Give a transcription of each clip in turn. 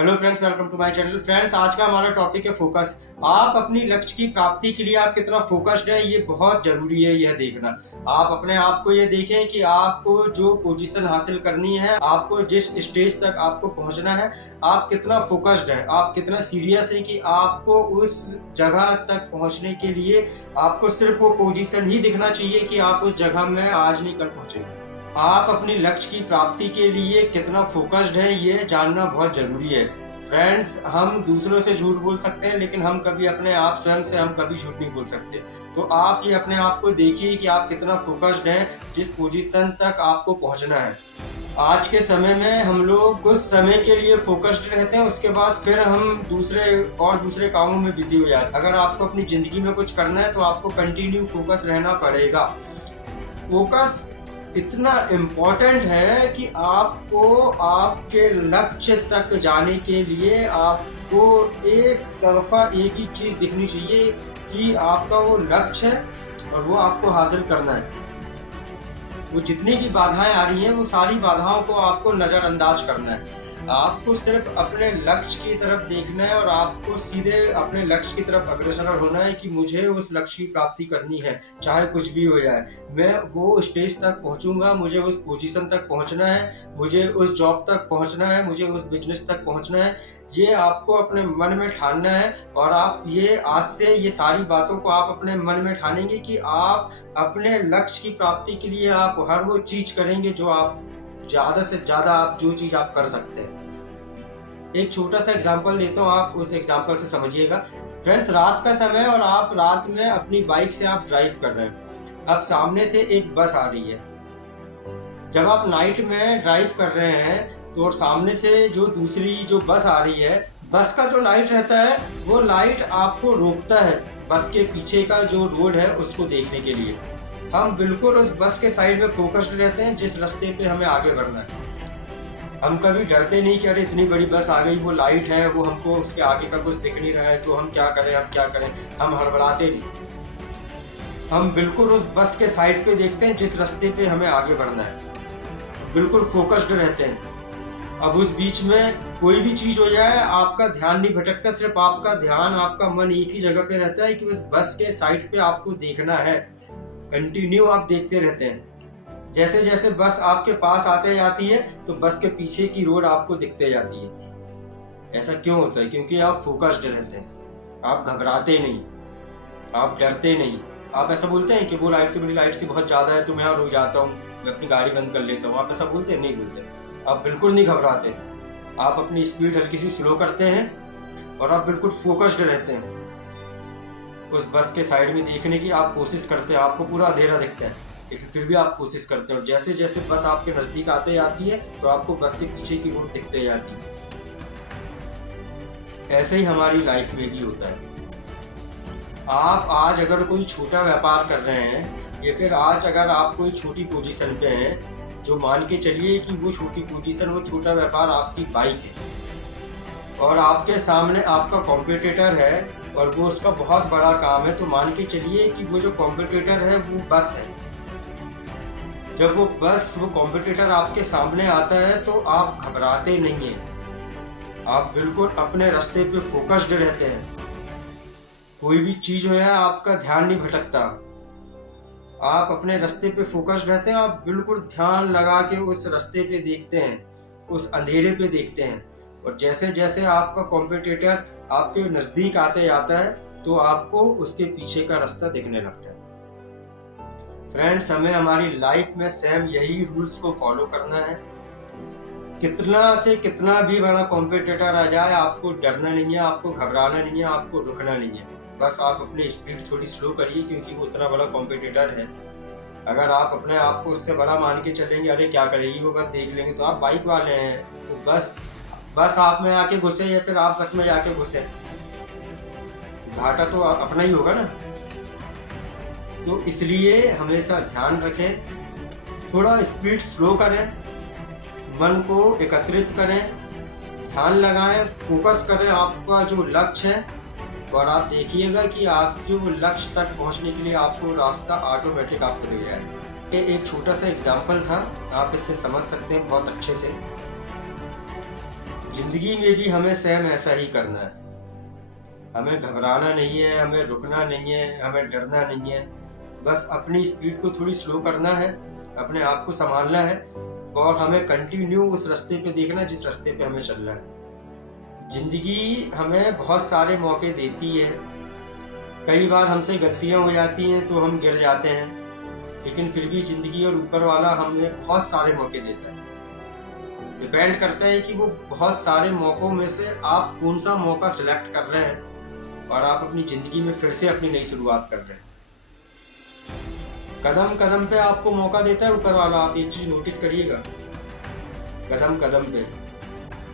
Hello friends, welcome to my channel. Friends, आज का हमारा टॉपिक है फोकस। आप अपनी लक्ष्य की प्राप्ति के लिए आप कितना फोकस्ड हैं, ये बहुत ज़रूरी है यह देखना। आप अपने आप को ये देखें कि आपको जो पोजीशन हासिल करनी है, आपको जिस स्टेज तक आपको पहुंचना है, आप कितना फोकस्ड हैं, आप कितना सीरियस हैं कि आपको उस जगह तक पहुंचने के लिए आपको सिर्फ वो पोजीशन ही दिखना चाहिए कि आप उस जगह में आज नहीं कल पहुंचे। आप अपनी लक्ष्य की प्राप्ति के लिए कितना फोकस्ड हैं, ये जानना बहुत ज़रूरी है। फ्रेंड्स, हम दूसरों से झूठ बोल सकते हैं, लेकिन हम कभी अपने आप स्वयं से हम कभी झूठ नहीं बोल सकते। तो आप ये अपने आप को देखिए कि आप कितना फोकस्ड हैं, जिस पोजीशन तक आपको पहुंचना है। आज के समय में हम लोग कुछ समय के लिए फोकस्ड रहते हैं, उसके बाद फिर हम दूसरे कामों में बिजी हो जाते हैं। अगर आपको अपनी ज़िंदगी में कुछ करना है तो आपको कंटिन्यू फोकस रहना पड़ेगा। फोकस इतना इम्पोर्टेंट है कि आपको आपके लक्ष्य तक जाने के लिए आपको एक तरफा एक ही चीज़ दिखनी चाहिए कि आपका वो लक्ष्य है और वो आपको हासिल करना है। वो जितनी भी बाधाएं आ रही हैं, वो सारी बाधाओं को आपको नज़रअंदाज करना है। आपको सिर्फ अपने लक्ष्य की तरफ देखना है और आपको सीधे अपने लक्ष्य की तरफ अग्रसर होना है कि मुझे उस लक्ष्य की प्राप्ति करनी है, चाहे कुछ भी हो जाए। मैं वो स्टेज तक पहुंचूंगा, मुझे उस पोजीशन तक पहुंचना है, मुझे उस जॉब तक पहुंचना है, मुझे उस बिजनेस तक पहुंचना है। ये आपको अपने मन में ठानना है और आप ये आज से ये सारी बातों को आप अपने मन में ठानेंगे कि आप अपने लक्ष्य की प्राप्ति के लिए आप हर वो चीज़ करेंगे जो आप ज़्यादा से ज़्यादा आप जो चीज़ आप कर सकते हैं। एक छोटा सा एग्जांपल देता हूँ, आप उस एग्जांपल से समझिएगा। फ्रेंड्स, रात का समय और आप रात में अपनी बाइक से आप ड्राइव कर रहे हैं। अब सामने से एक बस आ रही है। जब आप नाइट में ड्राइव कर रहे हैं तो और सामने से जो दूसरी जो बस आ रही है, बस का जो लाइट रहता है वो लाइट आपको रोकता है बस के पीछे का जो रोड है उसको देखने के लिए। हम बिल्कुल उस बस के साइड में फोकस्ड रहते हैं जिस रास्ते पे हमें आगे बढ़ना है। हम कभी डरते नहीं कि अरे इतनी बड़ी बस आ गई, वो लाइट है, वो हमको उसके आगे का कुछ दिख नहीं रहा है तो हम क्या करें। हम हड़बड़ाते नहीं। हम बिल्कुल उस बस के साइड पे देखते हैं जिस रास्ते पे हमें आगे बढ़ना है, बिल्कुल फोकस्ड रहते हैं। अब उस बीच में कोई भी चीज़ हो जाए, आपका ध्यान नहीं भटकता, सिर्फ आपका ध्यान, आपका मन एक ही जगह पे रहता है कि उस बस के साइड पे आपको देखना है। कंटिन्यू आप देखते रहते हैं। जैसे जैसे बस आपके पास आते जाती है तो बस के पीछे की रोड आपको दिखते जाती है। ऐसा क्यों होता है? क्योंकि आप फोकस्ड रहते हैं, आप घबराते नहीं, आप डरते नहीं। आप ऐसा बोलते हैं कि वो लाइट तो मेरी लाइट से बहुत ज़्यादा है तो मैं यहाँ रुक जाता हूँ, मैं अपनी गाड़ी बंद कर लेता हूँ। आप ऐसा बोलते हैं? नहीं बोलते। आप बिल्कुल नहीं घबराते। आप अपनी स्पीड हल्की सी स्लो करते हैं और आप बिल्कुल फोकस्ड रहते हैं। उस बस के साइड में देखने की आप कोशिश करते हैं। आपको पूरा अंधेरा दिखता है लेकिन फिर भी आप कोशिश करते हैं, और जैसे जैसे बस आपके नज़दीक आते जाती है तो आपको बस के पीछे की रोड दिखते जाती है। ऐसे ही हमारी लाइफ में भी होता है। आप आज अगर कोई छोटा व्यापार कर रहे हैं या फिर आज अगर आप कोई छोटी पोजीशन पे हैं, जो मान के चलिए कि वो छोटी पोजीशन, वो छोटा व्यापार आपकी बाइक है और आपके सामने आपका कॉम्पिटिटर है और वो उसका बहुत बड़ा काम है, तो मान के चलिए कि वो जो कॉम्पिटिटर है वो बस है। जब वो कॉम्पिटिटर आपके सामने आता है तो आप घबराते नहीं हैं, आप बिल्कुल अपने रास्ते पे फोकस्ड रहते हैं। कोई भी चीज़ हो जाए आपका ध्यान नहीं भटकता, आप अपने रास्ते पे फोकस्ड रहते हैं। आप बिल्कुल ध्यान लगा के उस रास्ते पे देखते हैं, उस अंधेरे पे देखते हैं, और जैसे जैसे आपका कॉम्पिटिटर आपके नज़दीक आते जाता है तो आपको उसके पीछे का रास्ता दिखने लगता है। फ्रेंड्स, हमें हमारी लाइफ में सेम यही रूल्स को फॉलो करना है। कितना से कितना भी बड़ा कॉम्पिटिटर आ जाए, आपको डरना नहीं है, आपको घबराना नहीं है, आपको रुकना नहीं है। बस आप अपनी स्पीड थोड़ी स्लो करिए क्योंकि वो उतना बड़ा कॉम्पिटिटर है। अगर आप अपने आप को उससे बड़ा मान के चलेंगे, अरे क्या करेगी वो, बस देख लेंगे, तो आप बाइक वाले हैं, तो बस आप में आके घुसे या फिर आप बस में जाके घुसे, घाटा तो अपना ही होगा ना। तो इसलिए हमेशा ध्यान रखें, थोड़ा स्पीड स्लो करें, मन को एकत्रित करें, ध्यान लगाएं, फोकस करें आपका जो लक्ष्य है, और आप देखिएगा कि आपके वो लक्ष्य तक पहुंचने के लिए आपको रास्ता ऑटोमेटिक आपको दिख जाएगा। ये एक छोटा सा एग्जाम्पल था, आप इससे समझ सकते हैं बहुत अच्छे से। जिंदगी में भी हमें सेम ऐसा ही करना है। हमें घबराना नहीं है, हमें रुकना नहीं है, हमें डरना नहीं है। बस अपनी स्पीड को थोड़ी स्लो करना है, अपने आप को संभालना है और हमें कंटिन्यू उस रास्ते पे देखना है जिस रास्ते पे हमें चलना है। जिंदगी हमें बहुत सारे मौके देती है। कई बार हमसे गलतियां हो जाती हैं तो हम गिर जाते हैं, लेकिन फिर भी जिंदगी और ऊपर वाला हमें बहुत सारे मौके देता है। डिपेंड करता है कि वो बहुत सारे मौक़ों में से आप कौन सा मौका सिलेक्ट कर रहे हैं और आप अपनी ज़िंदगी में फिर से अपनी नई शुरुआत कर रहे हैं। कदम कदम पे आपको मौका देता है ऊपर वाला। आप एक चीज़ नोटिस करिएगा, कदम कदम पे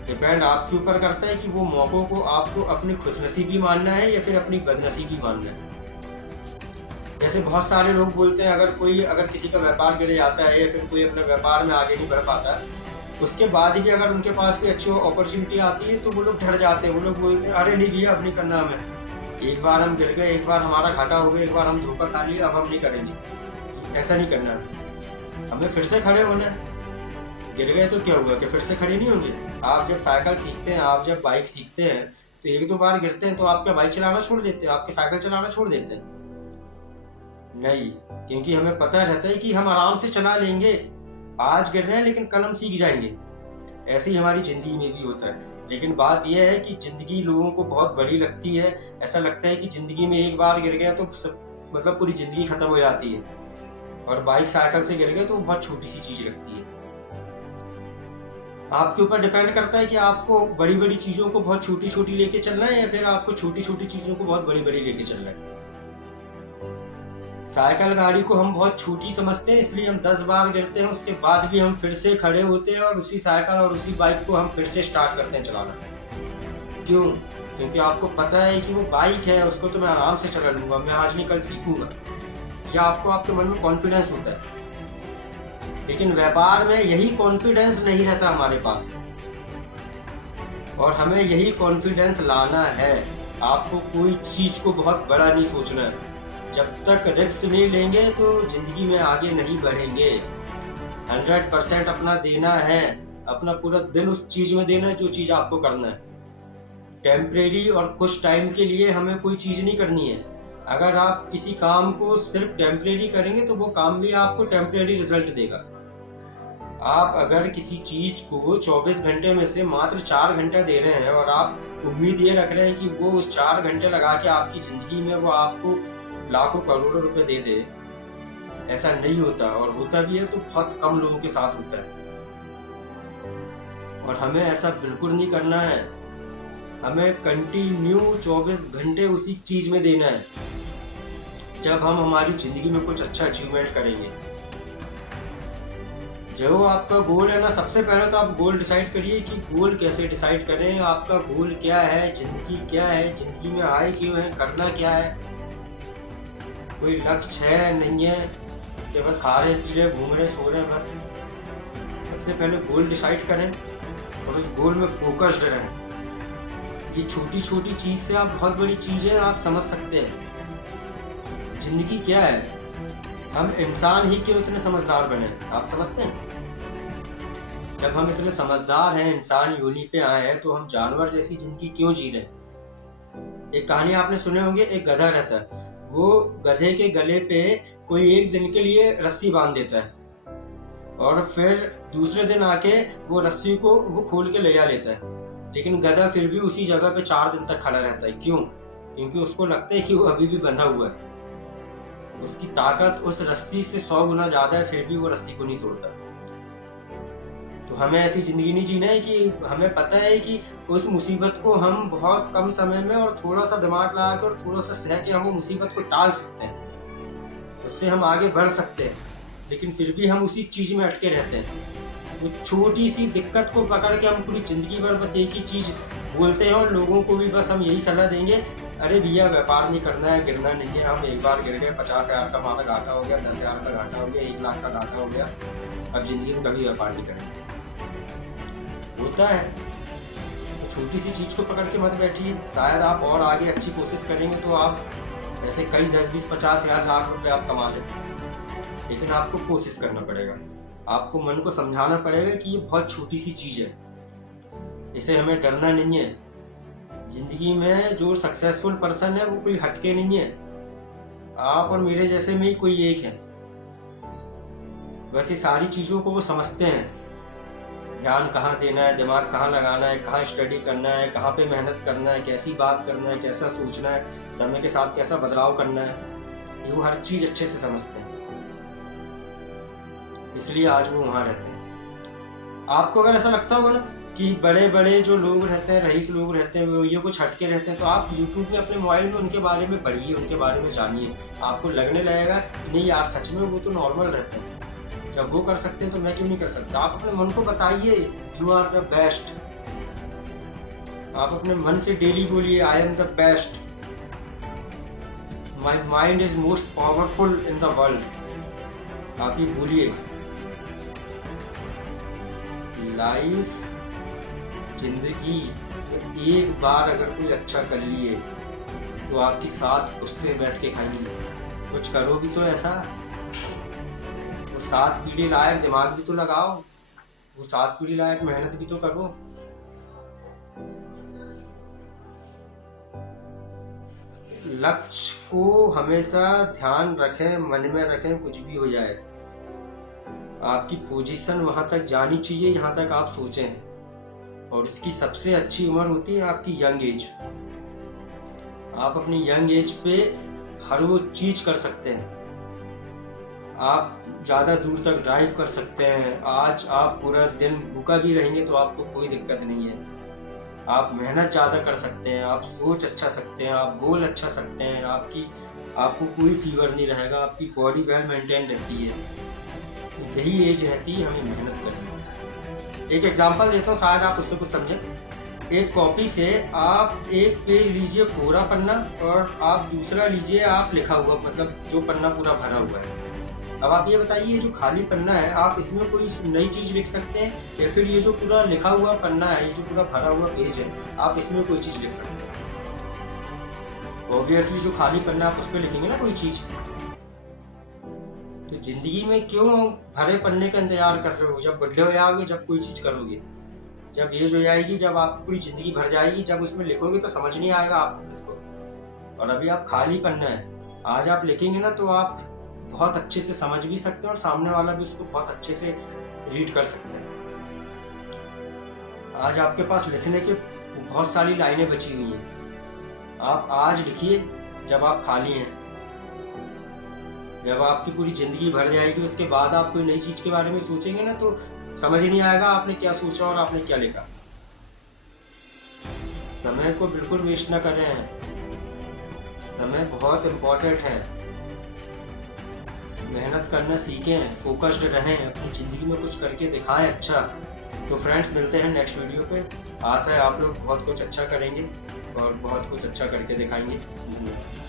डिपेंड आपके ऊपर करता है कि वो मौक़ों को आपको अपनी खुशनसीबी मानना है या फिर अपनी बदनसीबी मानना है। जैसे बहुत सारे लोग बोलते हैं अगर किसी का व्यापार गिर जाता है या फिर कोई अपने व्यापार में आगे नहीं बढ़ पाता, उसके बाद भी अगर उनके पास कोई अच्छी अपॉर्चुनिटी आती है तो वो लोग डर जाते हैं। वो लोग बोलते हैं अरे नहीं भैया, अब नहीं करना हमें, एक बार हम गिर गए, एक बार हमारा घाटा हो गया, एक बार हम धोखा खा लिए, अब हम नहीं करेंगे। ऐसा नहीं करना है, हमें फिर से खड़े होना है। गिर गए तो क्या हुआ कि फिर से खड़े नहीं होंगे। आप जब साइकिल सीखते हैं, आप जब बाइक सीखते हैं तो एक दो बार गिरते हैं तो आप क्या बाइक चलाना छोड़ देते हैं, आपके साइकिल चलाना छोड़ देते हैं? नहीं, क्योंकि हमें पता रहता है कि हम आराम से चला लेंगे। आज गिर रहे हैं लेकिन कल हम सीख जाएंगे। ऐसे ही हमारी ज़िंदगी में भी होता है। लेकिन बात यह है कि ज़िंदगी लोगों को बहुत बड़ी लगती है। ऐसा लगता है कि ज़िंदगी में एक बार गिर गया तो मतलब पूरी ज़िंदगी ख़त्म हो जाती है, और बाइक साइकिल से गिर गए तो बहुत छोटी सी चीज़ लगती है। आपके ऊपर डिपेंड करता है कि आपको बड़ी बड़ी चीज़ों को बहुत छोटी छोटी लेके चलना है या फिर आपको छोटी छोटी चीज़ों को बहुत बड़ी बड़ी लेके चलना है। साइकिल गाड़ी को हम बहुत छोटी समझते हैं, इसलिए हम 10 बार गिरते हैं, उसके बाद भी हम फिर से खड़े होते हैं और उसी साइकिल और उसी बाइक को हम फिर से स्टार्ट करते हैं चलाना। क्यों? क्योंकि आपको पता है कि वो बाइक है, उसको तो मैं आराम से चला लूँगा, मैं आज नहीं कल सीखूँगा। या आपको आपके मन में कॉन्फिडेंस होता है। लेकिन व्यापार में यही कॉन्फिडेंस नहीं रहता हमारे पास, और हमें यही कॉन्फिडेंस लाना है। आपको कोई चीज़ को बहुत बड़ा नहीं सोचना है। जब तक रिस्क नहीं लेंगे तो ज़िंदगी में आगे नहीं बढ़ेंगे। 100% अपना देना है, अपना पूरा दिन उस चीज़ में देना है जो चीज़ आपको करना है। टेम्परेरी और कुछ टाइम के लिए हमें कोई चीज़ नहीं करनी है। अगर आप किसी काम को सिर्फ टेम्परेरी करेंगे तो वो काम भी आपको टेम्परेरी रिजल्ट देगा। आप अगर किसी चीज़ को 24 घंटे में से मात्र 4 घंटे दे रहे हैं और आप उम्मीद ये रख रहे हैं कि वो उस 4 घंटे लगा के आपकी ज़िंदगी में वो आपको लाखों करोड़ों रुपए दे दे, ऐसा नहीं होता। और होता भी है तो बहुत कम लोगों के साथ होता है, और हमें ऐसा बिल्कुल नहीं करना है। हमें कंटिन्यू 24 घंटे उसी चीज़ में देना है। जब हम हमारी ज़िंदगी में कुछ अच्छा अचीवमेंट करेंगे, जो आपका गोल है ना, सबसे पहले तो आप गोल डिसाइड करिए कि गोल कैसे डिसाइड करें। आपका गोल क्या है, ज़िंदगी क्या है, ज़िंदगी में आए क्यों है, करना क्या है। कोई लक्ष्य है नहीं है कि बस खा रहे पी रहे घूम रहे सो रहे बस। सबसे पहले गोल डिसाइड करें और उस गोल में फोकस्ड रहें। ये छोटी छोटी चीज़ से आप बहुत बड़ी चीज़ें आप समझ सकते हैं। जिंदगी क्या है, हम इंसान ही क्यों इतने समझदार बने, आप समझते हैं? जब हम इतने समझदार हैं, इंसान योनि पे आए हैं, तो हम जानवर जैसी जिंदगी क्यों जी रहे हैं? एक कहानी आपने सुने होंगे, एक गधा रहता है, वो गधे के गले पे कोई एक दिन के लिए रस्सी बांध देता है और फिर दूसरे दिन आके वो रस्सी को वो खोल के ले जा लेता है। लेकिन गधा फिर भी उसी जगह पे 4 दिन तक खड़ा रहता है। क्यों? क्योंकि उसको लगता है कि वो अभी भी बंधा हुआ है। उसकी ताकत उस रस्सी से 100 गुना ज़्यादा है, फिर भी वो रस्सी को नहीं तोड़ता। तो हमें ऐसी ज़िंदगी नहीं जीना है कि हमें पता है कि उस मुसीबत को हम बहुत कम समय में और थोड़ा सा दिमाग लगा के और थोड़ा सा सह के हम वो मुसीबत को टाल सकते हैं, उससे हम आगे बढ़ सकते हैं। लेकिन फिर भी हम उसी चीज़ में अटके रहते हैं। वो छोटी सी दिक्कत को पकड़ के हम पूरी ज़िंदगी भर बस एक ही चीज़ बोलते हैं, और लोगों को भी बस हम यही सलाह देंगे, अरे भैया व्यापार नहीं करना है, गिरना नहीं है। हम एक बार गिर गए, 50,000 का हमारा घाटा हो गया, 10,000 का घाटा हो गया, 1 लाख का घाटा हो गया, अब ज़िंदगी में कभी व्यापार नहीं करेंगे। होता है, तो छोटी सी चीज़ को पकड़ के मत बैठिए। शायद आप और आगे अच्छी कोशिश करेंगे तो आप ऐसे कई 10, 20, 50 हज़ार लाख रुपए आप कमा लें। लेकिन आपको कोशिश करना पड़ेगा, आपको मन को समझाना पड़ेगा कि ये बहुत छोटी सी चीज़ है। इसे हमें डरना नहीं है। जिंदगी में जो सक्सेसफुल पर्सन है वो कोई हटके नहीं है, आप और मेरे जैसे में ही कोई एक है। बस ये सारी चीज़ों को वो समझते हैं, ध्यान कहाँ देना है, दिमाग कहाँ लगाना है, कहाँ स्टडी करना है, कहाँ पे मेहनत करना है, कैसी बात करना है, कैसा सोचना है, समय के साथ कैसा बदलाव करना है, ये वो हर चीज़ अच्छे से समझते हैं। इसलिए आज वो वहाँ रहते हैं। आपको अगर ऐसा लगता होगा ना कि बड़े बड़े जो लोग रहते हैं, रईस लोग रहते हैं, वो ये कुछ हटके रहते हैं, तो आप यूट्यूब में अपने मोबाइल में उनके बारे में पढ़िए, उनके बारे में जानिए। आपको लगने लगेगा नहीं यार सच में वो तो नॉर्मल रहते हैं, जब वो कर सकते हैं तो मैं क्यों नहीं कर सकता। आप अपने मन को बताइए यू आर द बेस्ट। आप अपने मन से डेली बोलिए I am the best, my mind is most powerful in the world. आप ये बोलिए। लाइफ, जिंदगी एक बार अगर कोई अच्छा कर लिए तो आपकी साथ पुश्ते बैठ के खाएंगे। कुछ करो भी तो ऐसा, वो 7 पीढ़ी लायक दिमाग भी तो लगाओ, वो 7 पीढ़ी लायक मेहनत भी तो करो। लक्ष्य को हमेशा ध्यान रखें, मन में रखें, कुछ भी हो जाए आपकी पोजीशन वहां तक जानी चाहिए जहां तक आप सोचे हैं। और इसकी सबसे अच्छी उम्र होती है आपकी यंग एज। आप अपनी यंग एज पे हर वो चीज कर सकते हैं, आप ज़्यादा दूर तक ड्राइव कर सकते हैं। आज आप पूरा दिन भूखा भी रहेंगे तो आपको कोई दिक्कत नहीं है। आप मेहनत ज़्यादा कर सकते हैं, आप सोच अच्छा सकते हैं, आप गोल अच्छा सकते हैं, आपको कोई फीवर नहीं रहेगा, आपकी बॉडी वेल मेंटेन रहती है। यही एज रहती है हमें मेहनत करनी। एक एग्जांपल देता हूँ, शायद आप उससे कुछ समझें। एक कॉपी से आप एक पेज लीजिए कोरा पन्ना और आप दूसरा लीजिए आप लिखा हुआ, मतलब जो पन्ना पूरा भरा हुआ है। अब आप ये बताइए ये जो खाली पन्ना है आप इसमें कोई नई चीज़ लिख सकते हैं, या फिर ये जो पूरा लिखा हुआ पन्ना है, ये जो पूरा भरा हुआ पेज है, आप इसमें कोई चीज़ लिख सकते हैं? ऑब्वियसली जो खाली पन्ना आप उस पर लिखेंगे ना कोई चीज़। तो जिंदगी में क्यों भरे पन्ने का इंतजार कर रहे हो? जब बड़े हो जाओगे, जब कोई चीज़ करोगे, जब एज हो जाएगी, जब आपकी पूरी जिंदगी भर जाएगी, जब उसमें लिखोगे तो समझ नहीं आएगा आपको खुद को। और अभी आप खाली पन्ना है, आज आप लिखेंगे ना तो आप बहुत अच्छे से समझ भी सकते हैं और सामने वाला भी उसको बहुत अच्छे से रीड कर सकते हैं। आज आपके पास लिखने के बहुत सारी लाइनें बची हुई हैं, आप आज लिखिए जब आप खाली हैं। जब आपकी पूरी जिंदगी भर जाएगी उसके बाद आप कोई नई चीज़ के बारे में सोचेंगे ना तो समझ ही नहीं आएगा आपने क्या सोचा और आपने क्या लिखा। समय को बिल्कुल वेस्ट ना करें, समय बहुत इम्पोर्टेंट है। मेहनत करना सीखें, फोकस्ड रहें, अपनी ज़िंदगी में कुछ करके दिखाएं अच्छा। तो फ्रेंड्स मिलते हैं नेक्स्ट वीडियो पे। आशा है आप लोग बहुत कुछ अच्छा करेंगे और बहुत कुछ अच्छा करके दिखाएंगे। धन्यवाद।